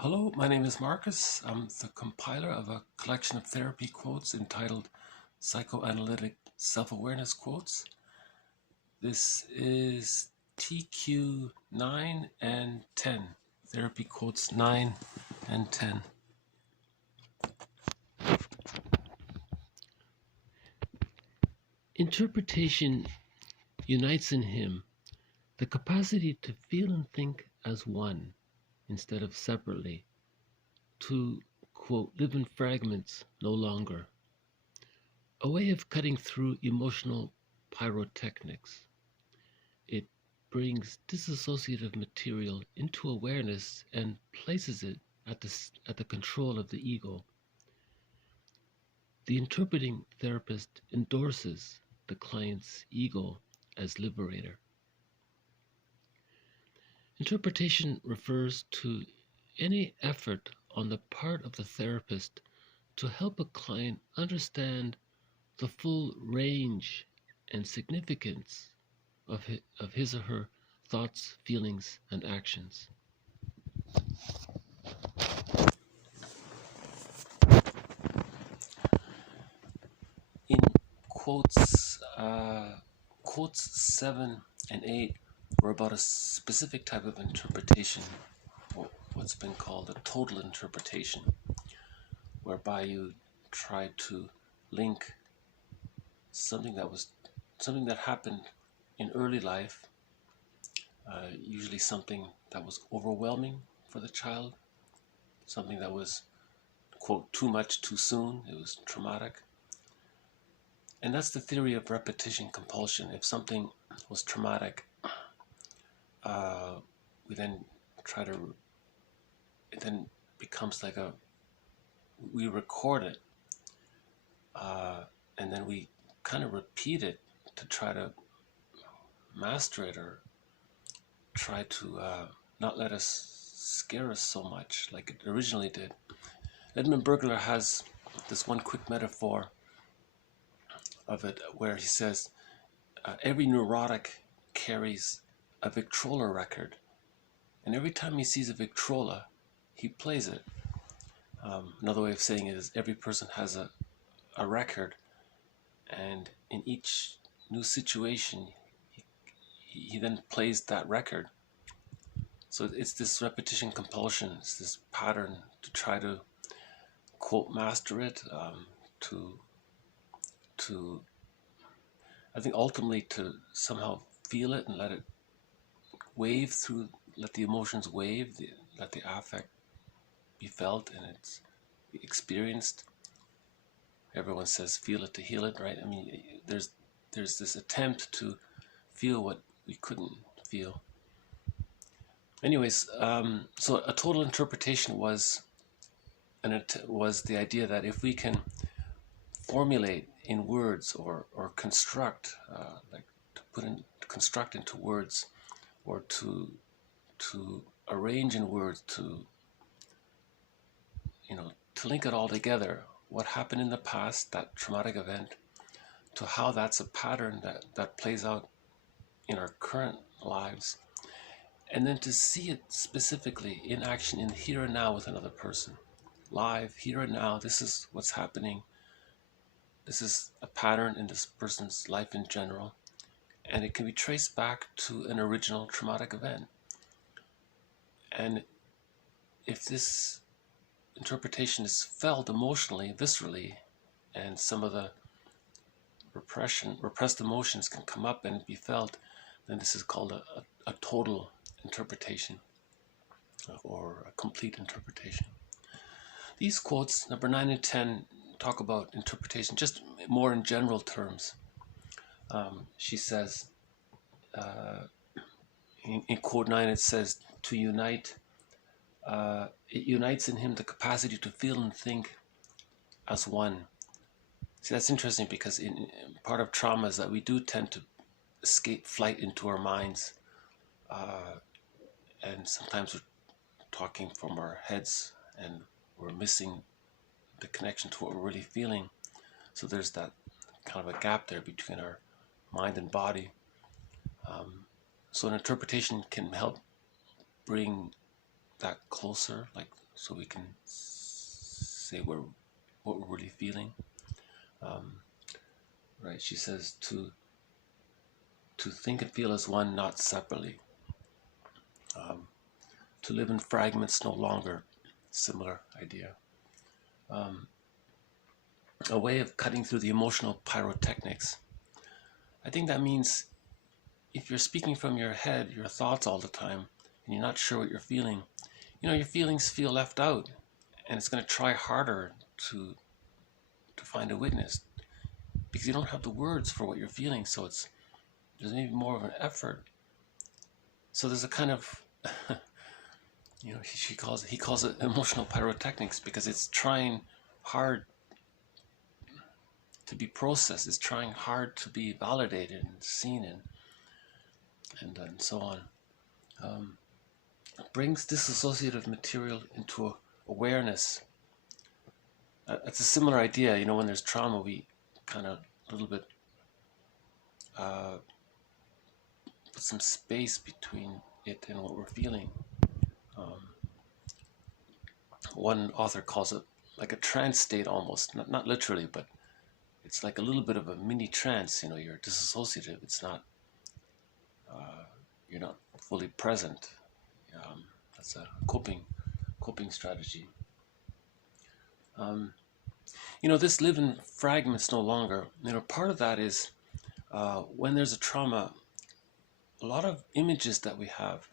Hello, my name is Marcus. I'm the compiler of a collection of therapy quotes entitled Psychoanalytic Self-Awareness Quotes. This is TQ 9 and 10, therapy quotes 9 and 10. Interpretation unites in him the capacity to feel and think as one instead of separately, to, quote, live in fragments no longer. A way of cutting through emotional pyrotechnics. It brings dissociative material into awareness and places it at the control of the ego. The interpreting therapist endorses the client's ego as liberator. Interpretation refers to any effort on the part of the therapist to help a client understand the full range and significance of his or her thoughts, feelings, and actions. In quotes 7 and 8 were about a specific type of interpretation, or what's been called a total interpretation, whereby you try to link something that happened in early life, usually something that was overwhelming for the child, something that was, quote, too much too soon, it was traumatic. And that's the theory of repetition compulsion. If something was traumatic, we then try to, it then becomes like we record it, and then we kind of repeat it to try to master it or try to not let us scare us so much like it originally did. Edmund Burglar has this one quick metaphor of it where he says, every neurotic carries a Victrola record, and every time he sees a Victrola, he plays it. Another way of saying it is every person has a record, and in each new situation, he then plays that record. So it's this repetition compulsion, it's this pattern to try to, quote, master it, to I think ultimately to somehow feel it and let it wave through, let the emotions wave, let the affect be felt and it's experienced. Everyone says feel it to heal it, right? I mean, there's this attempt to feel what we couldn't feel. Anyways, so a total interpretation was the idea that if we can formulate in words or construct, like to construct into words, or to arrange in words, to link it all together, what happened in the past, that traumatic event, to how that's a pattern that plays out in our current lives, and then to see it specifically in action in here and now with another person, live, here and now. This is what's happening. This is a pattern in this person's life in general, and it can be traced back to an original traumatic event. And if this interpretation is felt emotionally, viscerally, and some of the repressed emotions can come up and be felt, then this is called a total interpretation or a complete interpretation. These quotes, number 9 and 10, talk about interpretation just more in general terms. She says, in quote 9, it says, to unite, it unites in him the capacity to feel and think as one. See, that's interesting because in part of trauma is that we do tend to escape flight into our minds, and sometimes we're talking from our heads and we're missing the connection to what we're really feeling. So there's that kind of a gap there between our mind and body. So an interpretation can help bring that closer, like so we can say what we're really feeling. Right? She says to think and feel as one, not separately. To live in fragments no longer. Similar idea. A way of cutting through the emotional pyrotechnics. I think that means if you're speaking from your head, your thoughts all the time, and you're not sure what you're feeling, your feelings feel left out, and it's going to try harder to find a witness because you don't have the words for what you're feeling. So there's maybe more of an effort. So there's a kind of he calls it emotional pyrotechnics because it's trying hard to be processed. It's trying hard to be validated and seen and so on. Brings dissociative material into awareness. It's a similar idea. When there's trauma, we kind of a little bit put some space between it and what we're feeling. One author calls it like a trance state almost, not literally, but it's like a little bit of a mini trance. You're dissociative. It's not, you're not fully present. That's a coping strategy. This live in fragments no longer. Part of that is when there's a trauma, a lot of images that we have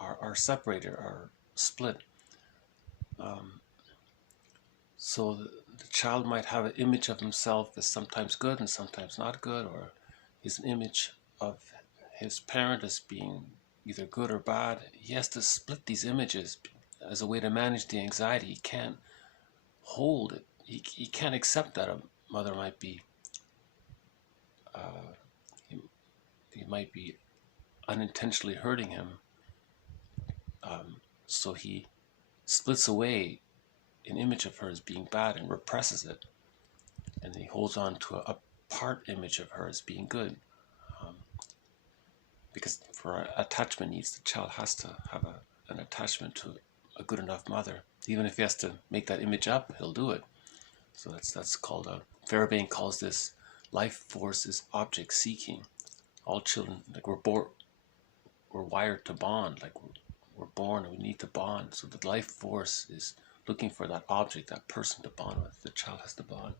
are separated, are split. So the child might have an image of himself as sometimes good and sometimes not good, or his image of his parent as being either good or bad. He has to split these images as a way to manage the anxiety. He can't hold it. He can't accept that a mother might be he might be unintentionally hurting him. So he splits away an image of her as being bad and represses it, and he holds on to a part image of her as being good, because for attachment needs, the child has to have an attachment to a good enough mother. Even if he has to make that image up, he'll do it. So that's called Fairbairn calls this life force is object seeking. All children, like we're wired to bond, like we're born and we need to bond. So the life force is looking for that object, that person to bond with. The child has to bond.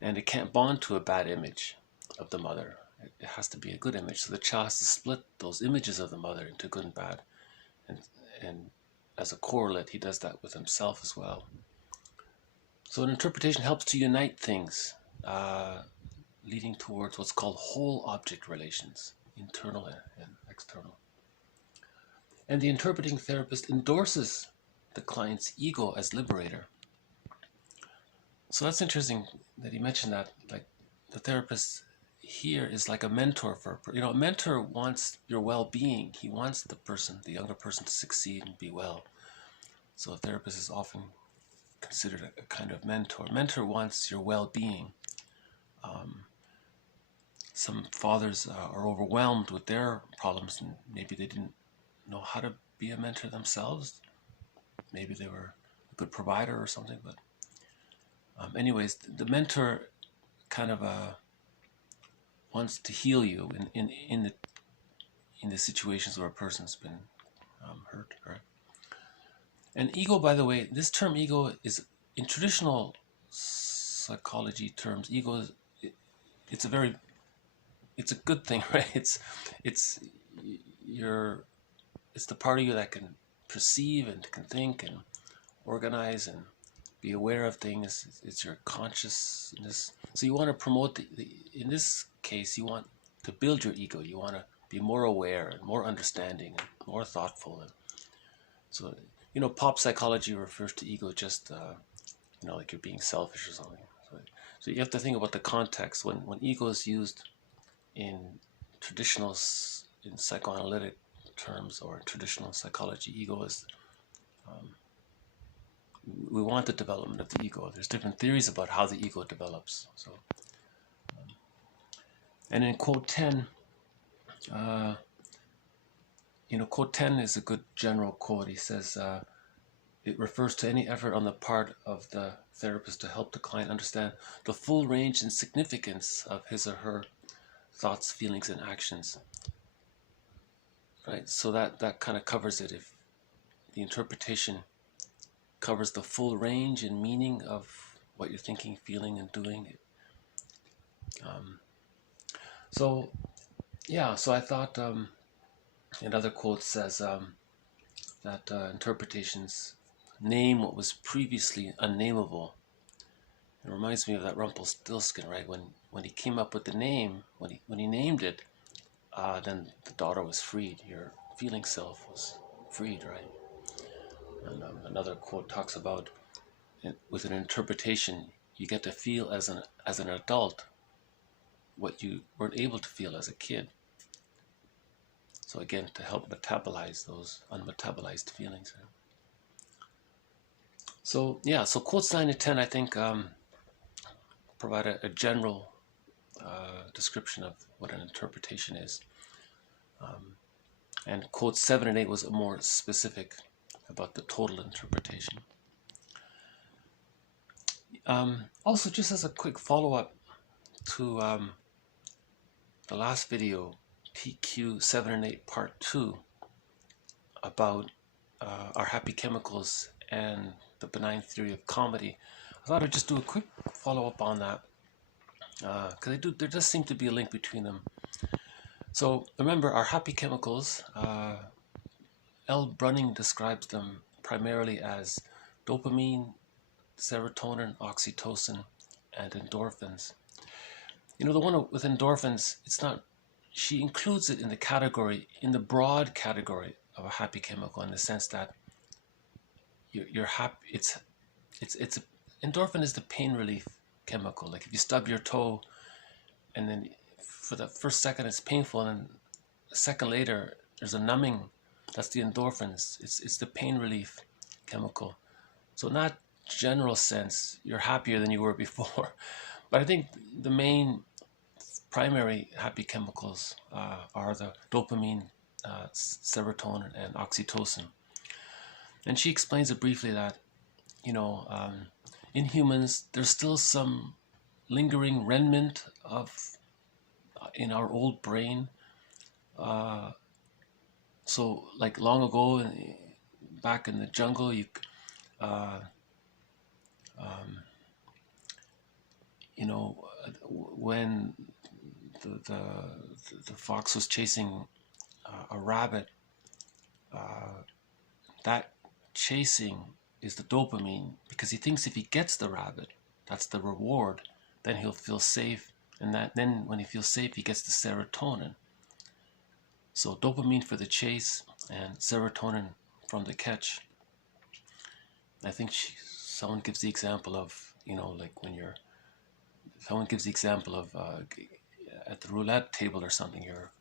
And it can't bond to a bad image of the mother. It has to be a good image. So the child has to split those images of the mother into good and bad. And as a correlate, he does that with himself as well. So an interpretation helps to unite things, leading towards what's called whole object relations, internal and external. And the interpreting therapist endorses the client's ego as liberator. So that's interesting that he mentioned that, like the therapist here is like a mentor for, a mentor wants your well-being. He wants the younger person to succeed and be well. So a therapist is often considered a kind of mentor. Mentor wants your well-being. Some fathers are overwhelmed with their problems, and maybe they didn't know how to be a mentor themselves. Maybe they were a good provider or something, but anyways, the mentor kind of wants to heal you in the situations where a person's been hurt, right? And ego, by the way, this term ego is, in traditional psychology terms, ego is it's a good thing, right? It's the part of you that can perceive and can think and organize and be aware of things. It's your consciousness. So you want to promote in this case, you want to build your ego. You want to be more aware and more understanding and more thoughtful. And so, pop psychology refers to ego just, like you're being selfish or something. So you have to think about the context. When ego is used in psychoanalytic terms or in traditional psychology, ego is, we want the development of the ego. There's different theories about how the ego develops. So, and in quote 10, quote 10 is a good general quote. He says, it refers to any effort on the part of the therapist to help the client understand the full range and significance of his or her thoughts, feelings, and actions. Right? So that kind of covers it. If the interpretation covers the full range and meaning of what you're thinking, feeling, and doing. So I thought another quote says that interpretations name what was previously unnameable. It reminds me of that Rumpelstiltskin, right? When he came up with the name, when he named it, then the daughter was freed. Your feeling self was freed, right? And another quote talks about with an interpretation, you get to feel as an adult what you weren't able to feel as a kid. So again, to help metabolize those unmetabolized feelings. So quotes 9 and 10, I think, provide a general description of what an interpretation is. And quotes 7 and 8 was more specific about the total interpretation. Also, just as a quick follow-up to the last video, TQ 7 and 8 part 2, about our happy chemicals and the benign theory of comedy, I thought I'd just do a quick follow-up on that, because there does seem to be a link between them. So remember, our happy chemicals, L. Brunning describes them primarily as dopamine, serotonin, oxytocin, and endorphins. The one with endorphins, she includes it in the broad category of a happy chemical, in the sense that you're happy. It's endorphin is the pain relief chemical. Like if you stub your toe, and then for the first second it's painful, and a second later there's a numbing. That's the endorphins. It's the pain relief chemical. So in that general sense, you're happier than you were before. But I think the main primary happy chemicals are the dopamine, serotonin, and oxytocin. And she explains it briefly that, in humans, there's still some lingering remnant of in our old brain. So, like long ago, back in the jungle, when the fox was chasing a rabbit, that chasing is the dopamine, because he thinks if he gets the rabbit, that's the reward, then he'll feel safe, and then when he feels safe, he gets the serotonin. So dopamine for the chase and serotonin from the catch. I think someone gives the example of, someone gives the example of at the roulette table or something, you're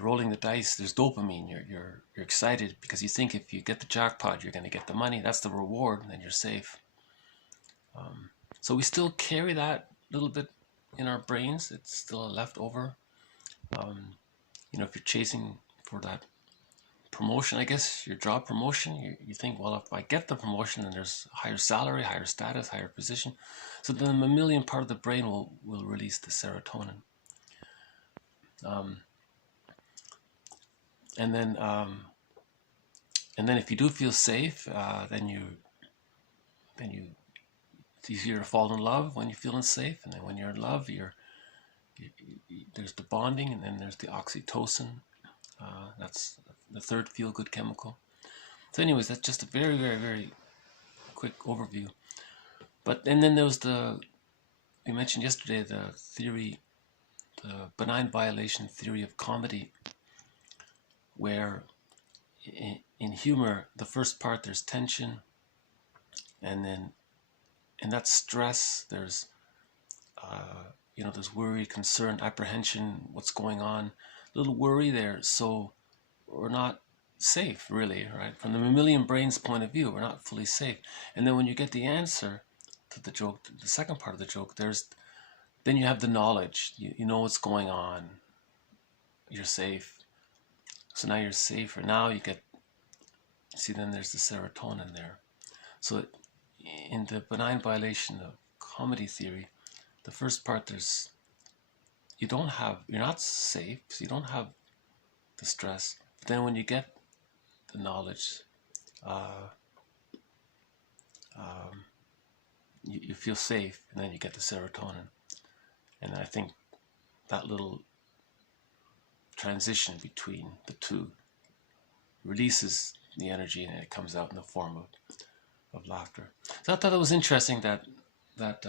rolling the dice, there's dopamine, you're excited because you think if you get the jackpot, you're going to get the money, that's the reward, and then you're safe. So we still carry that little bit in our brains. It's still a leftover. If you're chasing for that promotion, I guess, your job promotion, you think, well, if I get the promotion, then there's higher salary, higher status, higher position. So then the mammalian part of the brain will release the serotonin. And then if you do feel safe, then it's easier to fall in love when you're feeling safe. And then when you're in love, there's the bonding, and then there's the oxytocin. That's the third feel-good chemical. So anyways, that's just a very, very, very quick overview. And then there was we mentioned yesterday, the benign violation theory of comedy, where in humor, the first part, there's tension, and then in that stress, there's there's worry, concern, apprehension, what's going on, little worry there. So we're not safe, really, right? From the mammalian brain's point of view, we're not fully safe. And then when you get the answer to the joke, the second part of the joke, then you have the knowledge. You know what's going on. you're safe. So now you're safer. Now you get, see, then there's the serotonin there. So in the benign violation of comedy theory, the first part, you're not safe, so you don't have the stress. But then when you get the knowledge, uh, you feel safe, and then you get the serotonin. And I think that little transition between the two releases the energy, and it comes out in the form of laughter. So I thought it was interesting that that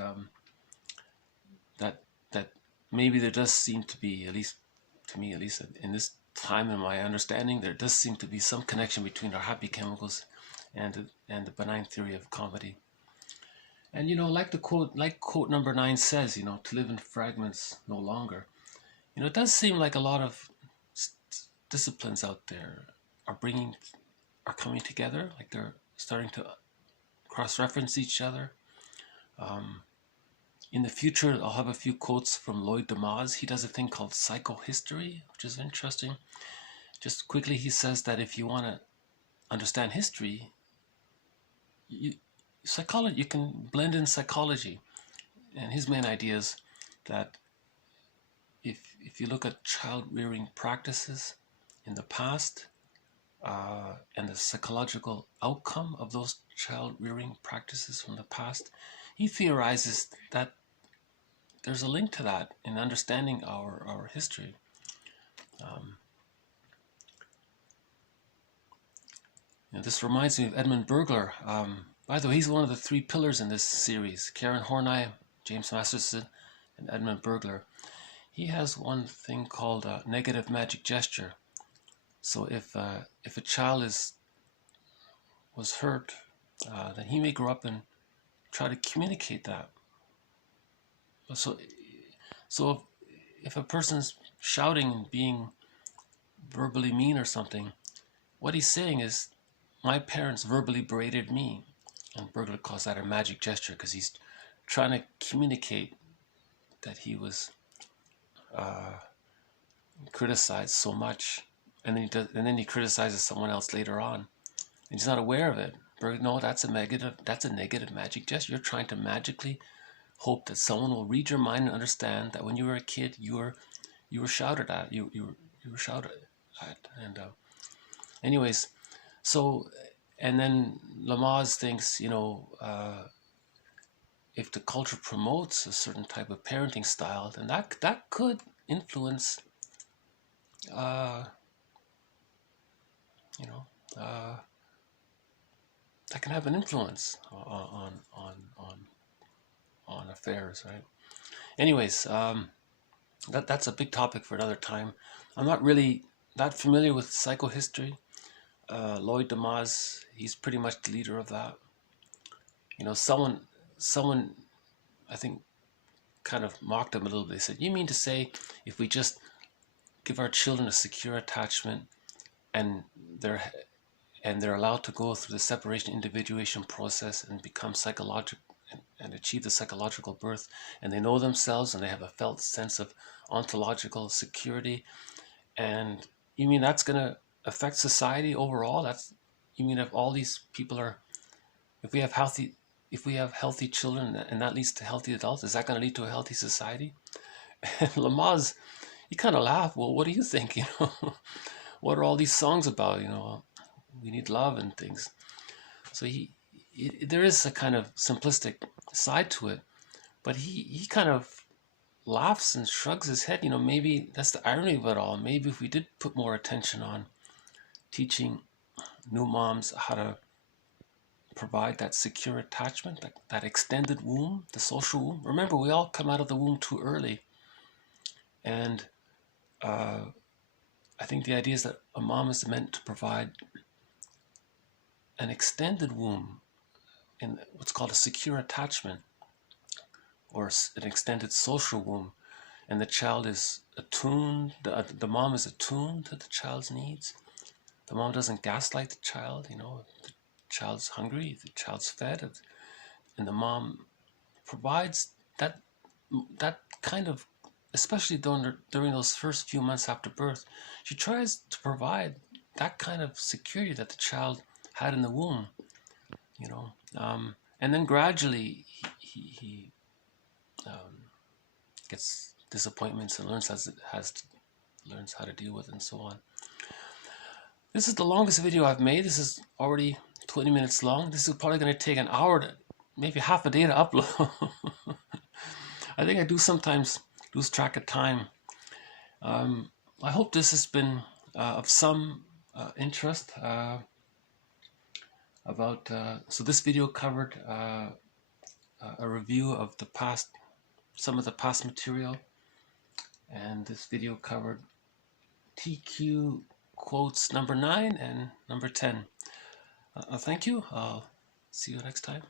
that maybe there does seem to be, at least to me, at least in this time in my understanding, there does seem to be some connection between our happy chemicals and the benign theory of comedy. And like quote number 9 says, to live in fragments no longer. It does seem like a lot of disciplines out there are coming together, like they're starting to cross-reference each other. In the future, I'll have a few quotes from Lloyd Demas. He does a thing called psychohistory, which is interesting. Just quickly, he says that if you want to understand history, you can blend in psychology. And his main idea is that if you look at child rearing practices in the past, and the psychological outcome of those child rearing practices from the past, he theorizes that there's a link to that in understanding our history. This reminds me of Edmund Burglar. By the way, he's one of the 3 pillars in this series: Karen Horney, James Masterson, and Edmund Burglar. He has one thing called negative magic gesture. So if a child was hurt, then he may grow up and try to communicate that. So if a person's shouting and being verbally mean or something, what he's saying is, my parents verbally berated me. And Burglar calls that a magic gesture, because he's trying to communicate that he was criticized so much, and then he criticizes someone else later on, and he's not aware of it. No, that's a negative magic gesture. You're trying to magically hope that someone will read your mind and understand that when you were a kid, you were shouted at. You were shouted at. And anyways, so, and then Lamaze thinks, if the culture promotes a certain type of parenting style, then that could influence, that can have an influence on affairs, right? Anyways, that's a big topic for another time. I'm not really that familiar with psychohistory. Lloyd Demas, he's pretty much the leader of that. Someone, I think, kind of mocked him a little bit. They said, "You mean to say if we just give our children a secure attachment and they're allowed to go through the separation individuation process and become psychological and achieve the psychological birth, and they know themselves and they have a felt sense of ontological security, and you mean that's going to affect society overall? You mean if all these people if we have healthy children and that leads to healthy adults, is that going to lead to a healthy society?" And Lamaze, he kind of laughed. "Well, what do you think? What are all these songs about? We need love and things." So there is a kind of simplistic side to it, but he kind of laughs and shrugs his head. Maybe that's the irony of it all. Maybe if we did put more attention on teaching new moms how to provide that secure attachment, that extended womb, the social womb. Remember, we all come out of the womb too early. And I think the idea is that a mom is meant to provide an extended womb in what's called a secure attachment, or an extended social womb. And the child is attuned, the mom is attuned to the child's needs. The mom doesn't gaslight the child. The child's hungry, the child's fed, and the mom provides that kind of especially during those first few months after birth, she tries to provide that kind of security that the child had in the womb, you know. And then gradually he gets disappointments and learns learns how to deal with it and so on. This is the longest video I've made. This is already 20 minutes long. This is probably going to take an hour to maybe half a day to upload. I think I do sometimes lose track of time. I hope this has been of some interest about. So this video covered a review of the past, some of the past material, and this video covered TQ quotes number 9 and number 10. Thank you. I'll see you next time.